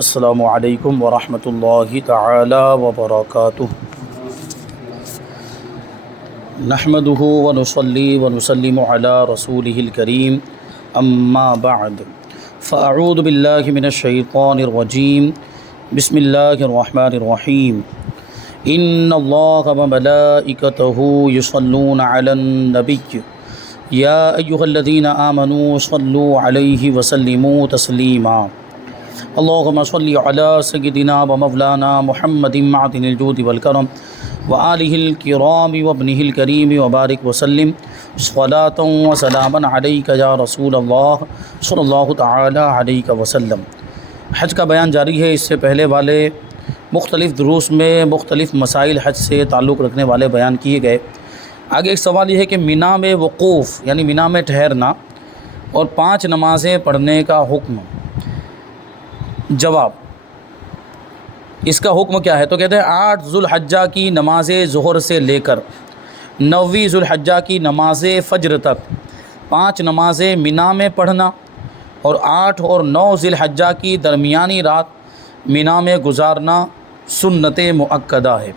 السلام علیکم ورحمۃ اللہ تعالی وبرکاتہ۔ نحمده ونصلی ونسلم علی رسولہ الکریم، اما بعد فاعوذ باللہ من الشیطان الرجیم، بسم اللہ الرحمن الرحیم۔ ان اللہ وملائکتہ یصلون علی النبی یا ایہا الذین آمنوا صلوا علیہ وسلموا تسلیما۔ اللہم صلی علی سیدنا و مولانا محمد معدن الجود والکرم وآلہ الکرام وابنہ الکریم وبارک وسلم صلاۃ و سلاما علیک یا رسول اللہ صلی اللہ تعالی علیہ وسلم۔ حج کا بیان جاری ہے۔ اس سے پہلے والے مختلف دروس میں مختلف مسائل حج سے تعلق رکھنے والے بیان کیے گئے۔ آگے ایک سوال یہ ہے کہ مینا میں وقوف یعنی مینا میں ٹھہرنا اور 5 نمازیں پڑھنے کا حکم۔ جواب، اس کا حکم کیا ہے؟ تو کہتے ہیں 8 ذو الحجہ کی نماز ظہر سے لے کر 9 ذو الحجہ کی نماز فجر تک 5 نمازیں مینا میں پڑھنا اور 8 اور 9 ذی الحجہ کی درمیانی رات مینا میں گزارنا سنت مؤکدہ ہے۔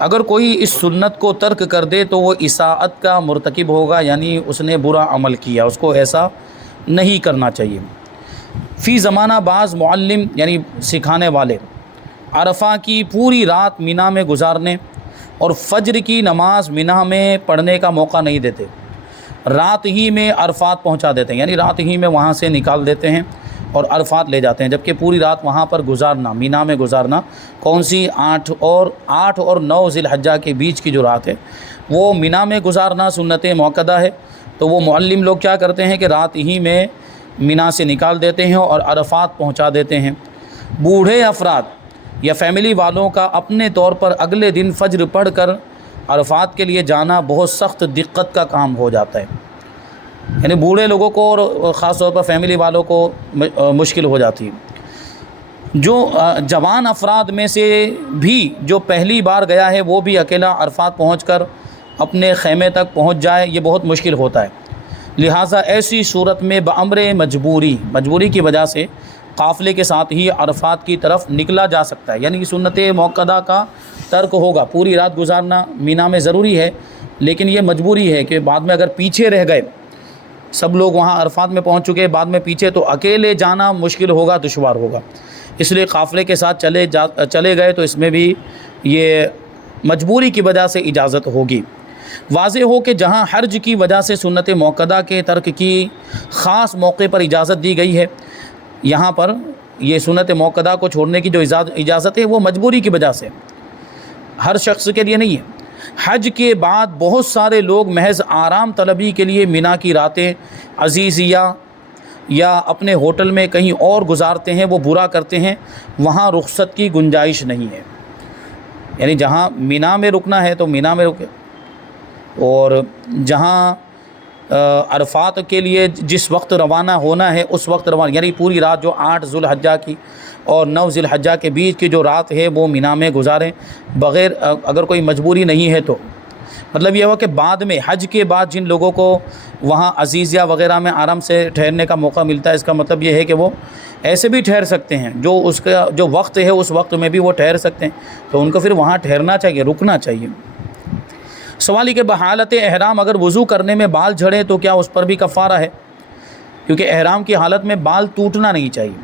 اگر کوئی اس سنت کو ترک کر دے تو وہ اساءت کا مرتکب ہوگا، یعنی اس نے برا عمل کیا، اس کو ایسا نہیں کرنا چاہیے۔ فی زمانہ بعض معلم یعنی سکھانے والے عرفہ کی پوری رات مینا میں گزارنے اور فجر کی نماز مینا میں پڑھنے کا موقع نہیں دیتے، رات ہی میں عرفات پہنچا دیتے ہیں، یعنی رات ہی میں وہاں سے نکال دیتے ہیں اور عرفات لے جاتے ہیں، جبکہ پوری رات وہاں پر گزارنا، مینا میں گزارنا کون سی 8 اور 9 ذی الحجہ کے بیچ کی جو رات ہے وہ مینا میں گزارنا سنت مؤکدہ ہے۔ تو وہ معلم لوگ کیا کرتے ہیں کہ رات ہی میں مینا سے نکال دیتے ہیں اور عرفات پہنچا دیتے ہیں۔ بوڑھے افراد یا فیملی والوں کا اپنے طور پر اگلے دن فجر پڑھ کر عرفات کے لیے جانا بہت سخت دقت کا کام ہو جاتا ہے، یعنی بوڑھے لوگوں کو اور خاص طور پر فیملی والوں کو مشکل ہو جاتی ہے۔ جو جوان افراد میں سے بھی جو پہلی بار گیا ہے وہ بھی اکیلا عرفات پہنچ کر اپنے خیمے تک پہنچ جائے، یہ بہت مشکل ہوتا ہے۔ لہٰذا ایسی صورت میں بامر مجبوری کی وجہ سے قافلے کے ساتھ ہی عرفات کی طرف نکلا جا سکتا ہے، یعنی سنت مؤکدہ کا ترک ہوگا۔ پوری رات گزارنا مینا میں ضروری ہے، لیکن یہ مجبوری ہے کہ بعد میں اگر پیچھے رہ گئے، سب لوگ وہاں عرفات میں پہنچ چکے، بعد میں پیچھے، تو اکیلے جانا مشکل ہوگا، دشوار ہوگا، اس لیے قافلے کے ساتھ چلے گئے تو اس میں بھی یہ مجبوری کی وجہ سے اجازت ہوگی۔ واضح ہو کہ جہاں حرج کی وجہ سے سنت مؤکدہ کے ترک کی خاص موقع پر اجازت دی گئی ہے، یہاں پر یہ سنت مؤکدہ کو چھوڑنے کی جو اجازت ہے وہ مجبوری کی وجہ سے، ہر شخص کے لیے نہیں ہے۔ حج کے بعد بہت سارے لوگ محض آرام طلبی کے لیے مینا کی راتیں عزیزیہ یا اپنے ہوٹل میں کہیں اور گزارتے ہیں، وہ برا کرتے ہیں، وہاں رخصت کی گنجائش نہیں ہے، یعنی جہاں مینا میں رکنا ہے تو مینا میں رکے، اور جہاں عرفات کے لیے جس وقت روانہ ہونا ہے اس وقت روانہ، یعنی پوری رات جو 8 ذو الحجہ کی اور 9 ذی الحجہ کے بیچ کی جو رات ہے وہ مینا میں گزاریں، بغیر اگر کوئی مجبوری نہیں ہے تو۔ مطلب یہ ہوا کہ بعد میں حج کے بعد جن لوگوں کو وہاں عزیزیہ وغیرہ میں آرام سے ٹھہرنے کا موقع ملتا ہے، اس کا مطلب یہ ہے کہ وہ ایسے بھی ٹھہر سکتے ہیں، جو اس کا جو وقت ہے اس وقت میں بھی وہ ٹھہر سکتے ہیں، تو ان کو پھر وہاں ٹھہرنا چاہیے، رکنا چاہیے۔ سوال یہ کہ بحالت احرام اگر وضو کرنے میں بال جھڑے تو کیا اس پر بھی کفارہ ہے؟ کیونکہ احرام کی حالت میں بال ٹوٹنا نہیں چاہیے،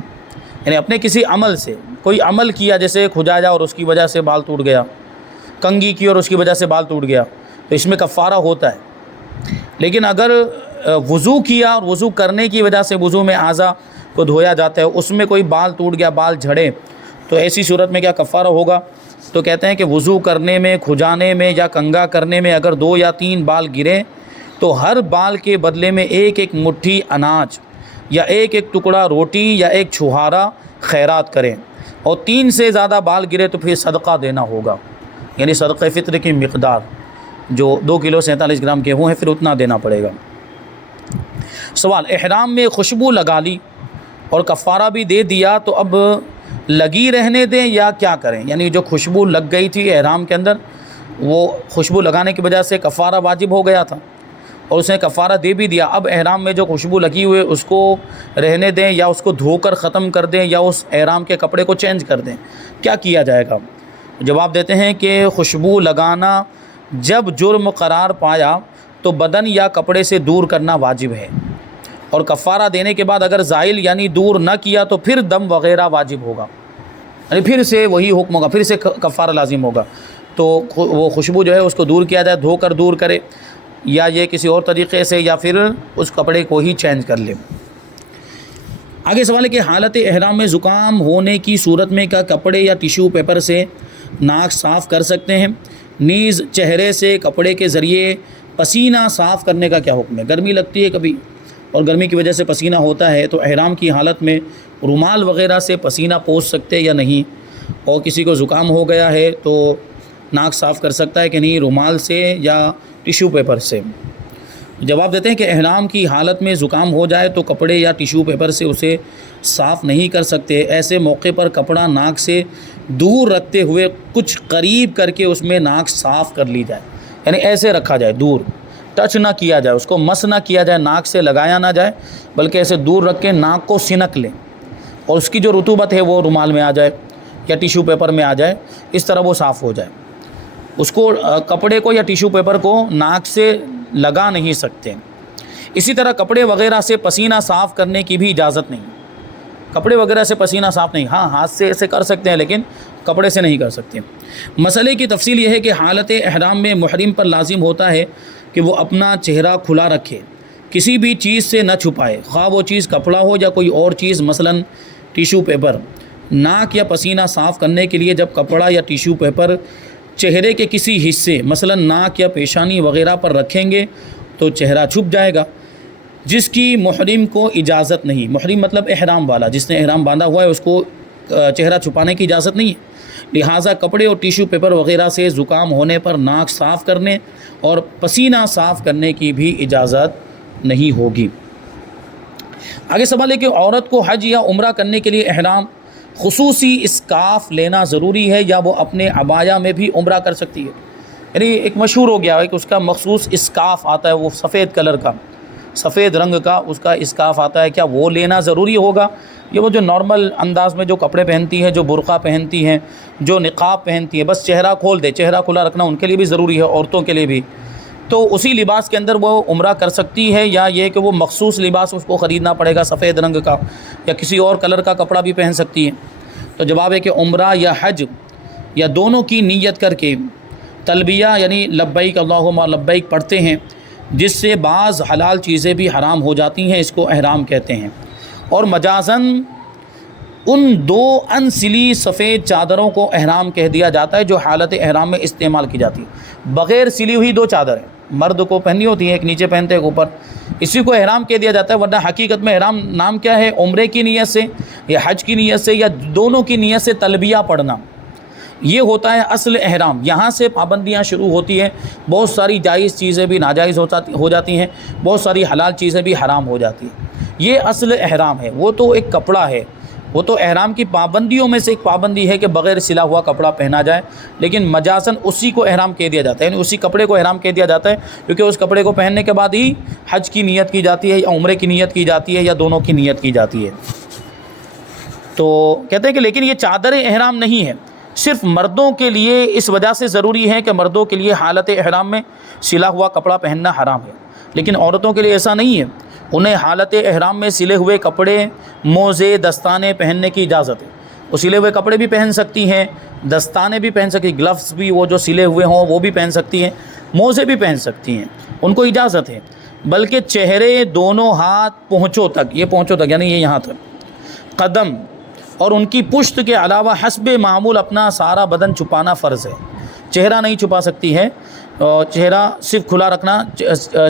یعنی اپنے کسی عمل سے کوئی عمل کیا، جیسے کھجایا اور اس کی وجہ سے بال ٹوٹ گیا، کنگھی کی اور اس کی وجہ سے بال ٹوٹ گیا، تو اس میں کفارہ ہوتا ہے۔ لیکن اگر وضو کیا اور وضو کرنے کی وجہ سے وضو میں اعضاء کو دھویا جاتا ہے، اس میں کوئی بال ٹوٹ گیا، بال جھڑے، تو ایسی صورت میں کیا کفارہ ہوگا؟ تو کہتے ہیں کہ وضو کرنے میں، کھجانے میں یا کنگھا کرنے میں اگر 2 یا 3 بال گریں تو ہر بال کے بدلے میں ایک مٹھی اناج یا ایک ٹکڑا روٹی یا ایک چھہارا خیرات کریں، اور 3 سے زیادہ بال گرے تو پھر صدقہ دینا ہوگا، یعنی صدقہ فطر کی مقدار جو 2 کلو 47 گرام گیہوں ہے، پھر اتنا دینا پڑے گا۔ سوال، احرام میں خوشبو لگا لی اور کفارہ بھی دے دیا تو اب لگی رہنے دیں یا کیا کریں؟ یعنی جو خوشبو لگ گئی تھی احرام کے اندر، وہ خوشبو لگانے کی وجہ سے کفارہ واجب ہو گیا تھا، اور اس نے کفارہ دے بھی دیا، اب احرام میں جو خوشبو لگی ہوئی اس کو رہنے دیں یا اس کو دھو کر ختم کر دیں یا اس احرام کے کپڑے کو چینج کر دیں، کیا کیا جائے گا؟ جواب دیتے ہیں کہ خوشبو لگانا جب جرم قرار پایا تو بدن یا کپڑے سے دور کرنا واجب ہے، اور کفارہ دینے کے بعد اگر زائل یعنی دور نہ کیا تو پھر دم وغیرہ واجب ہوگا، یعنی پھر سے وہی حکم ہوگا، پھر سے کفارہ لازم ہوگا۔ تو وہ خوشبو جو ہے اس کو دور کیا جائے، دھو کر دور کرے یا یہ کسی اور طریقے سے، یا پھر اس کپڑے کو ہی چینج کر لے۔ آگے سوال ہے کہ حالت احرام میں زکام ہونے کی صورت میں کیا کپڑے یا ٹیشو پیپر سے ناک صاف کر سکتے ہیں؟ نیز چہرے سے کپڑے کے ذریعے پسینہ صاف کرنے کا کیا حکم ہے؟ گرمی لگتی ہے کبھی اور گرمی کی وجہ سے پسینہ ہوتا ہے، تو احرام کی حالت میں رومال وغیرہ سے پسینہ پوچھ سکتے یا نہیں؟ اور کسی کو زکام ہو گیا ہے تو ناک صاف کر سکتا ہے کہ نہیں، رومال سے یا ٹیشو پیپر سے؟ جواب دیتے ہیں کہ احرام کی حالت میں زکام ہو جائے تو کپڑے یا ٹیشو پیپر سے اسے صاف نہیں کر سکتے، ایسے موقع پر کپڑا ناک سے دور رکھتے ہوئے کچھ قریب کر کے اس میں ناک صاف کر لی جائے، یعنی ایسے رکھا جائے، دور ٹچ نہ کیا جائے، اس کو مس نہ کیا جائے، ناک سے لگایا نہ جائے، بلکہ ایسے دور رکھ کے ناک کو سنک لیں اور اس کی جو رطوبت ہے وہ رومال میں آ جائے یا ٹیشو پیپر میں آ جائے، اس طرح وہ صاف ہو جائے۔ اس کو کپڑے کو یا ٹیشو پیپر کو ناک سے لگا نہیں سکتے۔ اسی طرح کپڑے وغیرہ سے پسینہ صاف کرنے کی بھی اجازت نہیں، کپڑے وغیرہ سے پسینہ صاف نہیں، ہاں ہاتھ سے ایسے کر سکتے ہیں لیکن کپڑے سے نہیں کر سکتے۔ مسئلے کی تفصیل یہ ہے کہ حالت احرام میں محرم پر لازم ہوتا ہے کہ وہ اپنا چہرہ کھلا رکھے، کسی بھی چیز سے نہ چھپائے، خواہ وہ چیز کپڑا ہو یا کوئی اور چیز، مثلاً ٹیشو پیپر۔ ناک یا پسینہ صاف کرنے کے لیے جب کپڑا یا ٹیشو پیپر چہرے کے کسی حصے مثلاً ناک یا پیشانی وغیرہ پر رکھیں گے تو چہرہ چھپ جائے گا، جس کی محرم کو اجازت نہیں۔ محرم مطلب احرام والا، جس نے احرام باندھا ہوا ہے، اس کو چہرہ چھپانے کی اجازت نہیں ہے۔ لہٰذا کپڑے اور ٹیشو پیپر وغیرہ سے زکام ہونے پر ناک صاف کرنے اور پسینہ صاف کرنے کی بھی اجازت نہیں ہوگی۔ آگے سوال ہے کہ عورت کو حج یا عمرہ کرنے کے لیے احرام خصوصی اسکارف لینا ضروری ہے یا وہ اپنے عبایا میں بھی عمرہ کر سکتی ہے؟ یعنی ایک مشہور ہو گیا ہے کہ اس کا مخصوص اسکارف آتا ہے، وہ سفید کلر کا، سفید رنگ کا اس کا اسکارف آتا ہے، کیا وہ لینا ضروری ہوگا؟ یہ وہ جو نارمل انداز میں جو کپڑے پہنتی ہیں، جو برقع پہنتی ہیں، جو نقاب پہنتی ہیں، بس چہرہ کھول دے، چہرہ کھلا رکھنا ان کے لیے بھی ضروری ہے، عورتوں کے لیے بھی، تو اسی لباس کے اندر وہ عمرہ کر سکتی ہے یا یہ کہ وہ مخصوص لباس اس کو خریدنا پڑے گا سفید رنگ کا، یا کسی اور کلر کا کپڑا بھی پہن سکتی ہے؟ تو جواب ہے کہ عمرہ یا حج یا دونوں کی نیت کر کے تلبیہ یعنی لبیک اللہم لبیک پڑھتے ہیں، جس سے بعض حلال چیزیں بھی حرام ہو جاتی ہیں، اس کو احرام کہتے ہیں۔ اور مجازاً ان دو انسلی سفید چادروں کو احرام کہہ دیا جاتا ہے جو حالت احرام میں استعمال کی جاتی ہے۔ بغیر سلی ہوئی دو چادریں مرد کو پہننی ہوتی ہیں، ایک نیچے پہنتے ہیں ایک اوپر، اسی کو احرام کہہ دیا جاتا ہے، ورنہ حقیقت میں احرام نام کیا ہے؟ عمرے کی نیت سے یا حج کی نیت سے یا دونوں کی نیت سے تلبیہ پڑھنا، یہ ہوتا ہے اصل احرام۔ یہاں سے پابندیاں شروع ہوتی ہیں، بہت ساری جائز چیزیں بھی ناجائز ہو جاتی ہیں، بہت ساری حلال چیزیں بھی حرام ہو جاتی ہیں۔ یہ اصل احرام ہے، وہ تو ایک کپڑا ہے، وہ تو احرام کی پابندیوں میں سے ایک پابندی ہے کہ بغیر سلا ہوا کپڑا پہنا جائے، لیکن مجازاً اسی کو احرام کہہ دیا جاتا ہے، یعنی اسی کپڑے کو احرام کہہ دیا جاتا ہے، کیونکہ اس کپڑے کو پہننے کے بعد ہی حج کی نیت کی جاتی ہے یا عمرے کی نیت کی جاتی ہے یا دونوں کی نیت کی جاتی ہے۔ تو کہتے ہیں کہ لیکن یہ چادر احرام نہیں ہے، صرف مردوں کے لیے اس وجہ سے ضروری ہے کہ مردوں کے لیے حالت احرام میں سلا ہوا کپڑا پہننا حرام ہے، لیکن عورتوں کے لیے ایسا نہیں ہے، انہیں حالت احرام میں سلے ہوئے کپڑے، موزے، دستانے پہننے کی اجازت ہے۔ وہ سلے ہوئے کپڑے بھی پہن سکتی ہیں، دستانے بھی پہن سکتی ہیں، گلفز بھی وہ جو سلے ہوئے ہوں وہ بھی پہن سکتی ہیں، موزے بھی پہن سکتی ہیں، ان کو اجازت ہے، بلکہ چہرے، دونوں ہاتھ، پہنچوں تک، یہ پہنچوں تک یعنی یہ یہاں تک، قدم اور ان کی پشت کے علاوہ حسب معمول اپنا سارا بدن چھپانا فرض ہے۔ چہرہ نہیں چھپا سکتی ہے، چہرہ صرف کھلا رکھنا،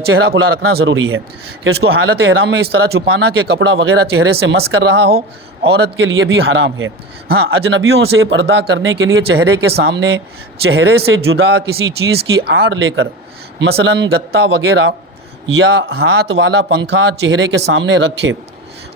چہرہ کھلا رکھنا ضروری ہے کہ اس کو حالت احرام میں اس طرح چھپانا کہ کپڑا وغیرہ چہرے سے مس کر رہا ہو، عورت کے لیے بھی حرام ہے۔ ہاں، اجنبیوں سے پردہ کرنے کے لیے چہرے کے سامنے چہرے سے جدا کسی چیز کی آڑ لے کر، مثلاً گتا وغیرہ یا ہاتھ والا پنکھا چہرے کے سامنے رکھے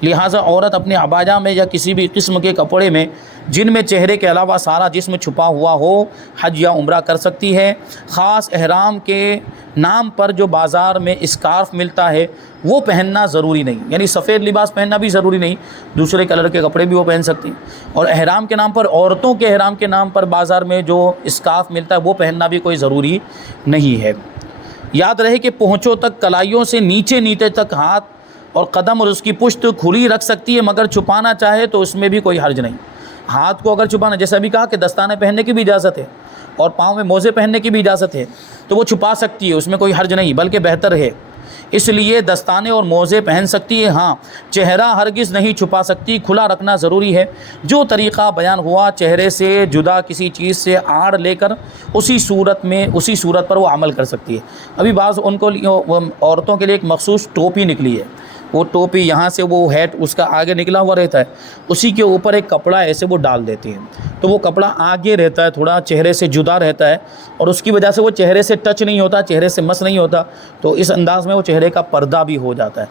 لہٰذا عورت اپنے عبایا میں یا کسی بھی قسم کے کپڑے میں جن میں چہرے کے علاوہ سارا جسم چھپا ہوا ہو حج یا عمرہ کر سکتی ہے۔ خاص احرام کے نام پر جو بازار میں اسکارف ملتا ہے وہ پہننا ضروری نہیں، یعنی سفید لباس پہننا بھی ضروری نہیں، دوسرے کلر کے کپڑے بھی وہ پہن سکتی ہیں۔ اور احرام کے نام پر، عورتوں کے احرام کے نام پر بازار میں جو اسکارف ملتا ہے وہ پہننا بھی کوئی ضروری نہیں ہے۔ یاد رہے کہ پہنچوں تک کلائیوں سے نیچے تک ہاتھ اور قدم اور اس کی پشت کھلی رکھ سکتی ہے، مگر چھپانا چاہے تو اس میں بھی کوئی حرج نہیں۔ ہاتھ کو اگر چھپانا، جیسا بھی کہا کہ دستانے پہننے کی بھی اجازت ہے اور پاؤں میں موزے پہننے کی بھی اجازت ہے، تو وہ چھپا سکتی ہے، اس میں کوئی حرج نہیں، بلکہ بہتر ہے، اس لیے دستانے اور موزے پہن سکتی ہے۔ ہاں، چہرہ ہرگز نہیں چھپا سکتی، کھلا رکھنا ضروری ہے۔ جو طریقہ بیان ہوا چہرے سے جدا کسی چیز سے آڑ لے کر اسی صورت پر وہ عمل کر سکتی ہے۔ ابھی بعض ان کو عورتوں کے لیے ایک مخصوص ٹوپی نکلی ہے، وہ ٹوپی یہاں سے وہ ہیٹ اس کا آگے نکلا ہوا رہتا ہے، اسی کے اوپر ایک کپڑا ایسے وہ ڈال دیتی ہیں، تو وہ کپڑا آگے رہتا ہے، تھوڑا چہرے سے جدا رہتا ہے، اور اس کی وجہ سے وہ چہرے سے ٹچ نہیں ہوتا، چہرے سے مس نہیں ہوتا، تو اس انداز میں وہ چہرے کا پردہ بھی ہو جاتا ہے۔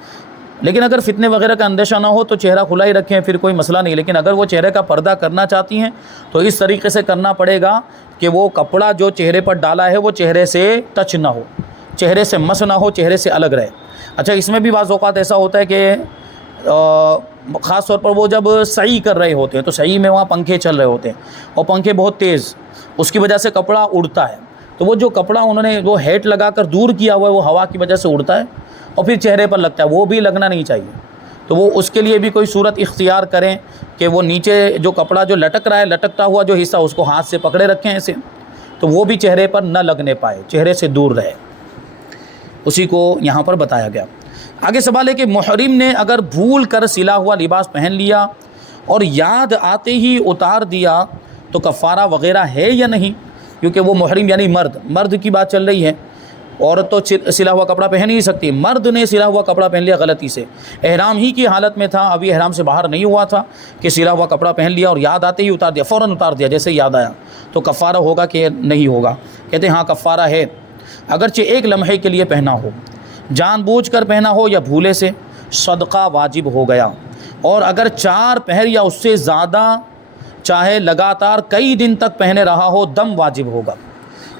لیکن اگر فتنے وغیرہ کا اندیشہ نہ ہو تو چہرہ کھلا ہی رکھیں، پھر کوئی مسئلہ نہیں، لیکن اگر وہ چہرے کا پردہ کرنا چاہتی ہیں تو اس طریقے سے کرنا پڑے گا کہ وہ کپڑا جو چہرے پر ڈالا ہے وہ چہرے سے ٹچ نہ ہو، چہرے سے مس نہ ہو، چہرے سے الگ رہے۔ اچھا، اس میں بھی بعض اوقات ایسا ہوتا ہے کہ خاص طور پر وہ جب سعی کر رہے ہوتے ہیں تو سعی میں وہاں پنکھے چل رہے ہوتے ہیں اور پنکھے بہت تیز، اس کی وجہ سے کپڑا اڑتا ہے، تو وہ جو کپڑا انہوں نے وہ ہیٹ لگا کر دور کیا ہوا ہے وہ ہوا کی وجہ سے اڑتا ہے اور پھر چہرے پر لگتا ہے، وہ بھی لگنا نہیں چاہیے۔ تو وہ اس کے لیے بھی کوئی صورت اختیار کریں کہ وہ نیچے جو کپڑا جو لٹک رہا ہے، لٹکتا ہوا جو حصہ اس کو ہاتھ سے پکڑے رکھیں ایسے، تو وہ بھی چہرے پر نہ لگنے پائے، چہرے سے دور رہے، اسی کو یہاں پر بتایا گیا۔ آگے سوال ہے کہ محرم نے اگر بھول کر سلا ہوا لباس پہن لیا اور یاد آتے ہی اتار دیا تو کفارہ وغیرہ ہے یا نہیں؟ کیونکہ وہ محرم یعنی مرد کی بات چل رہی ہے، عورت تو سلا ہوا کپڑا پہن ہی سکتی، مرد نے سلا ہوا کپڑا پہن لیا غلطی سے، احرام ہی کی حالت میں تھا، ابھی احرام سے باہر نہیں ہوا تھا کہ سلا ہوا کپڑا پہن لیا اور یاد آتے ہی اتار دیا، فوراً اتار دیا جیسے یاد آیا، تو کفارہ ہوگا کہ نہیں ہوگا؟ کہتے ہیں ہاں کفارہ ہے، اگرچہ ایک لمحے کے لیے پہنا ہو، جان بوجھ کر پہنا ہو یا بھولے سے، صدقہ واجب ہو گیا۔ اور اگر 4 پہر یا اس سے زیادہ چاہے لگاتار کئی دن تک پہنے رہا ہو، دم واجب ہوگا،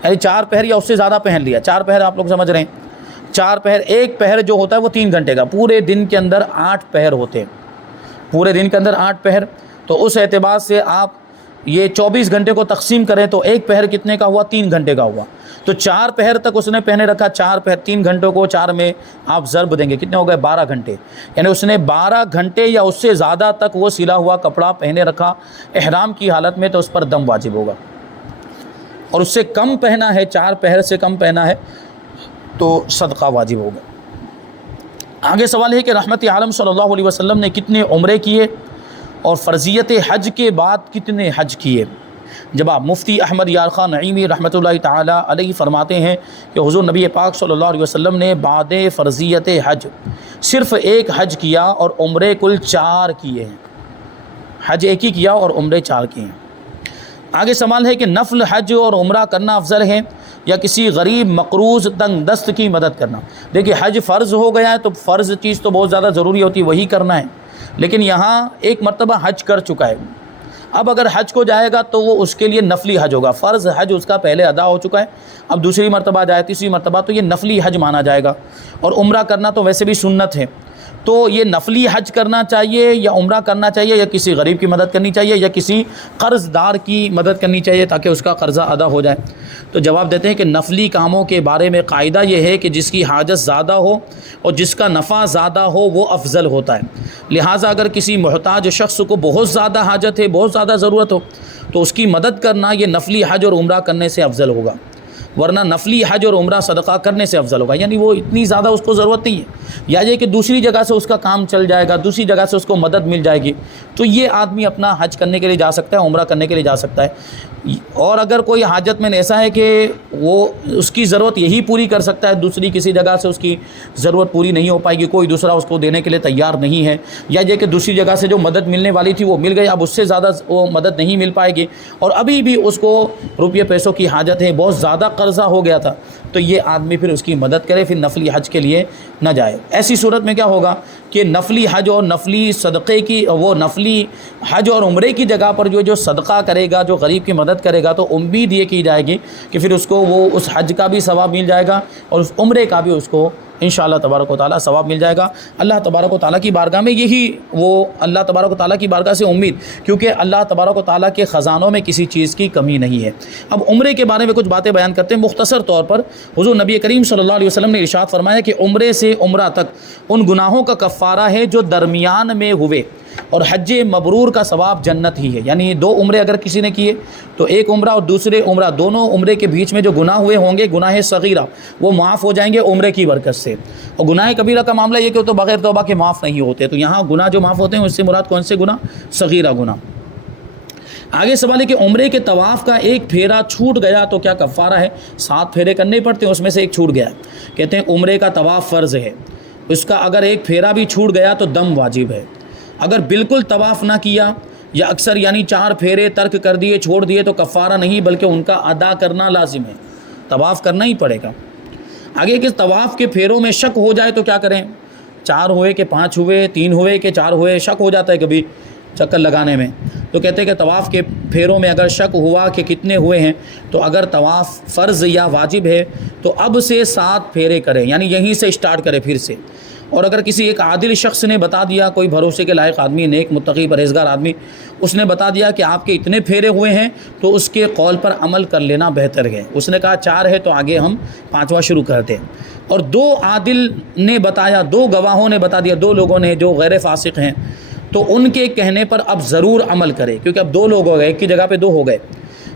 یعنی 4 پہر یا اس سے زیادہ پہن لیا، 4 پہر آپ لوگ سمجھ رہے ہیں، 4 پہر، ایک پہر جو ہوتا ہے وہ 3 گھنٹے کا، پورے دن کے اندر 8 پہر ہوتے ہیں، پورے دن کے اندر 8 پہر، تو اس اعتبار سے آپ یہ 24 گھنٹے کو تقسیم کریں تو ایک پہر کتنے کا ہوا؟ 3 گھنٹے کا ہوا، تو 4 پہر تک اس نے پہنے رکھا، 4 پہر 3 گھنٹوں کو 4 میں آپ ضرب دیں گے، کتنے ہو گئے؟ 12 گھنٹے، یعنی اس نے 12 گھنٹے یا اس سے زیادہ تک وہ سلا ہوا کپڑا پہنے رکھا احرام کی حالت میں، تو اس پر دم واجب ہوگا۔ اور اس سے کم پہنا ہے، 4 پہر سے کم پہنا ہے تو صدقہ واجب ہوگا۔ آگے سوال ہے کہ رحمت عالم صلی اللہ علیہ وسلم نے کتنے عمرے کیے اور فرضیت حج کے بعد کتنے حج کیے؟ جواب، مفتی احمد یار خان نعیمی رحمۃ اللہ تعالیٰ علیہ فرماتے ہیں کہ حضور نبی پاک صلی اللہ علیہ وسلم نے بعد فرضیت حج صرف ایک حج کیا اور عمرے کل 4 کیے ہیں، حج ایک ہی کیا اور عمرے 4 کیے ہیں۔ آگے سوال ہے کہ نفل حج اور عمرہ کرنا افضل ہے یا کسی غریب مقروض تنگ دست کی مدد کرنا؟ دیکھیے، حج فرض ہو گیا ہے تو فرض چیز تو بہت زیادہ ضروری ہوتی ہے، وہی کرنا ہے، لیکن یہاں ایک مرتبہ حج کر چکا ہے، اب اگر حج کو جائے گا تو وہ اس کے لیے نفلی حج ہوگا، فرض حج اس کا پہلے ادا ہو چکا ہے، اب دوسری مرتبہ جائے، تیسری مرتبہ، تو یہ نفلی حج مانا جائے گا، اور عمرہ کرنا تو ویسے بھی سنت ہے، تو یہ نفلی حج کرنا چاہیے یا عمرہ کرنا چاہیے یا کسی غریب کی مدد کرنی چاہیے یا کسی قرض دار کی مدد کرنی چاہیے تاکہ اس کا قرضہ ادا ہو جائے؟ تو جواب دیتے ہیں کہ نفلی کاموں کے بارے میں قاعدہ یہ ہے کہ جس کی حاجت زیادہ ہو اور جس کا نفع زیادہ ہو وہ افضل ہوتا ہے، لہٰذا اگر کسی محتاج شخص کو بہت زیادہ حاجت ہے، بہت زیادہ ضرورت ہو، تو اس کی مدد کرنا یہ نفلی حج اور عمرہ کرنے سے افضل ہوگا، ورنہ نفلی حج اور عمرہ صدقہ کرنے سے افضل ہوگا، یعنی وہ اتنی زیادہ اس کو ضرورت نہیں ہے، یا یہ کہ دوسری جگہ سے اس کا کام چل جائے گا، دوسری جگہ سے اس کو مدد مل جائے گی، تو یہ آدمی اپنا حج کرنے کے لیے جا سکتا ہے، عمرہ کرنے کے لیے جا سکتا ہے۔ اور اگر کوئی حاجت میں ایسا ہے کہ وہ اس کی ضرورت یہی پوری کر سکتا ہے، دوسری کسی جگہ سے اس کی ضرورت پوری نہیں ہو پائے گی، کوئی دوسرا اس کو دینے کے لیے تیار نہیں ہے، یا یہ کہ دوسری جگہ سے جو مدد ملنے والی تھی وہ مل گئی، اب اس سے زیادہ وہ مدد نہیں مل پائے گی، اور ابھی بھی اس کو روپیے پیسوں کی حاجت ہے، بہت زیادہ قرضہ ہو گیا تھا، تو یہ آدمی پھر اس کی مدد کرے، پھر نفلی حج کے لیے نہ جائے۔ ایسی صورت میں کیا ہوگا کہ نفلی حج اور نفلی صدقے کی، وہ نفلی حج اور عمرے کی جگہ پر جو صدقہ کرے گا، جو غریب کی مدد کرے گا، تو امید یہ کی جائے گی کہ پھر اس کو وہ اس حج کا بھی ثواب مل جائے گا اور اس عمرے کا بھی اس کو انشاءاللہ تبارک و تعالیٰ ثواب مل جائے گا۔ اللہ تبارک و تعالیٰ کی بارگاہ میں یہی وہ اللہ تبارک و تعالیٰ کی بارگاہ سے امید، کیونکہ اللہ تبارک و تعالیٰ کے خزانوں میں کسی چیز کی کمی نہیں ہے۔ اب عمرے کے بارے میں کچھ باتیں بیان کرتے ہیں مختصر طور پر۔ حضور نبی کریم صلی اللہ علیہ وسلم نے ارشاد فرمایا کہ عمرے سے عمرہ تک ان گناہوں کا کفارہ ہے جو درمیان میں ہوئے، اور حج مبرور کا ثواب جنت ہی ہے۔ یعنی 2 عمرے اگر کسی نے کیے تو ایک عمرہ اور دوسرے عمرہ، دونوں عمرے کے بیچ میں جو گناہ ہوئے ہوں گے، گناہ صغیرہ، وہ معاف ہو جائیں گے عمرے کی برکت سے۔ اور گناہ کبیرہ کا معاملہ یہ کہ وہ تو بغیر توبہ کے معاف نہیں ہوتے، تو یہاں گناہ جو معاف ہوتے ہیں اس سے مراد کون سے گناہ؟ صغیرہ گناہ۔ آگے سوال ہے کہ عمرے کے طواف کا ایک پھیرا چھوٹ گیا تو کیا کفارہ ہے؟ 7 پھیرے کرنے پڑتے ہیں، اس میں سے ایک چھوٹ گیا۔ کہتے ہیں عمرے کا طواف فرض ہے، اس کا اگر ایک پھیرا بھی چھوٹ گیا تو دم واجب ہے۔ اگر بالکل طواف نہ کیا یا اکثر یعنی 4 پھیرے ترک کر دیے، چھوڑ دیے، تو کفارہ نہیں بلکہ ان کا ادا کرنا لازم ہے، طواف کرنا ہی پڑے گا۔ آگے کہ طواف کے پھیروں میں شک ہو جائے تو کیا کریں؟ 4 ہوئے کہ 5 ہوئے، 3 ہوئے کہ 4 ہوئے، شک ہو جاتا ہے کبھی چکر لگانے میں، تو کہتے ہیں کہ طواف کے پھیروں میں اگر شک ہوا کہ کتنے ہوئے ہیں، تو اگر طواف فرض یا واجب ہے تو اب سے 7 پھیرے کریں، یعنی یہیں سے اسٹارٹ کریں پھر سے۔ اور اگر کسی ایک عادل شخص نے بتا دیا، کوئی بھروسے کے لائق آدمی، نیک متقی پرہیزگار آدمی، اس نے بتا دیا کہ آپ کے اتنے پھیرے ہوئے ہیں، تو اس کے قول پر عمل کر لینا بہتر ہے۔ اس نے کہا 4 ہے تو آگے ہم 5واں شروع کرتے ہیں۔ اور 2 عادل نے بتایا، 2 گواہوں نے بتا دیا، 2 لوگوں نے جو غیر فاسق ہیں، تو ان کے کہنے پر اب ضرور عمل کرے، کیونکہ اب 2 لوگ ہو گئے، ایک کی جگہ پہ 2 ہو گئے۔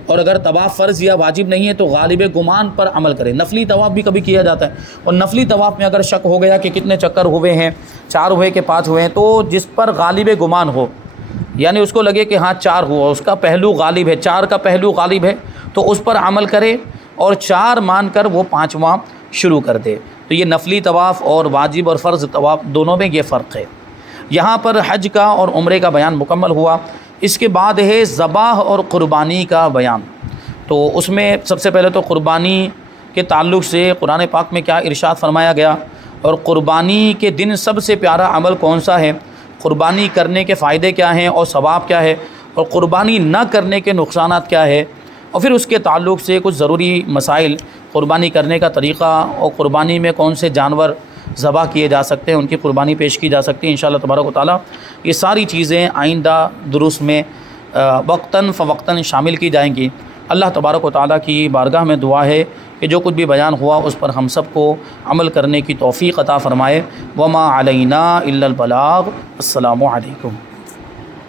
اور اگر طواف فرض یا واجب نہیں ہے تو غالب گمان پر عمل کرے۔ نفلی طواف بھی کبھی کیا جاتا ہے، اور نفلی طواف میں اگر شک ہو گیا کہ کتنے چکر ہوئے ہیں، 4 ہوئے کہ 5 ہوئے ہیں، تو جس پر غالب گمان ہو، یعنی اس کو لگے کہ ہاں 4 ہوا، اس کا پہلو غالب ہے، 4 کا پہلو غالب ہے، تو اس پر عمل کرے اور 4 مان کر وہ 5واں شروع کر دے۔ تو یہ نفلی طواف اور واجب اور فرض طواف دونوں میں یہ فرق ہے۔ یہاں پر حج کا اور عمرے کا بیان مکمل ہوا۔ اس کے بعد ہے ذبح اور قربانی کا بیان۔ تو اس میں سب سے پہلے تو قربانی کے تعلق سے قرآن پاک میں کیا ارشاد فرمایا گیا، اور قربانی کے دن سب سے پیارا عمل کون سا ہے، قربانی کرنے کے فائدے کیا ہیں اور ثواب کیا ہے، اور قربانی نہ کرنے کے نقصانات کیا ہے، اور پھر اس کے تعلق سے کچھ ضروری مسائل، قربانی کرنے کا طریقہ، اور قربانی میں کون سے جانور ذبح کیے جا سکتے ہیں، ان کی قربانی پیش کی جا سکتی ہے انشاءاللہ تبارک و تعالیٰ۔ یہ ساری چیزیں آئندہ دروس میں وقتاً فوقتاً شامل کی جائیں گی۔ اللہ تبارک و تعالیٰ کی بارگاہ میں دعا ہے کہ جو کچھ بھی بیان ہوا اس پر ہم سب کو عمل کرنے کی توفیق عطا فرمائے۔ وما علینا الا البلاغ۔ السلام علیکم۔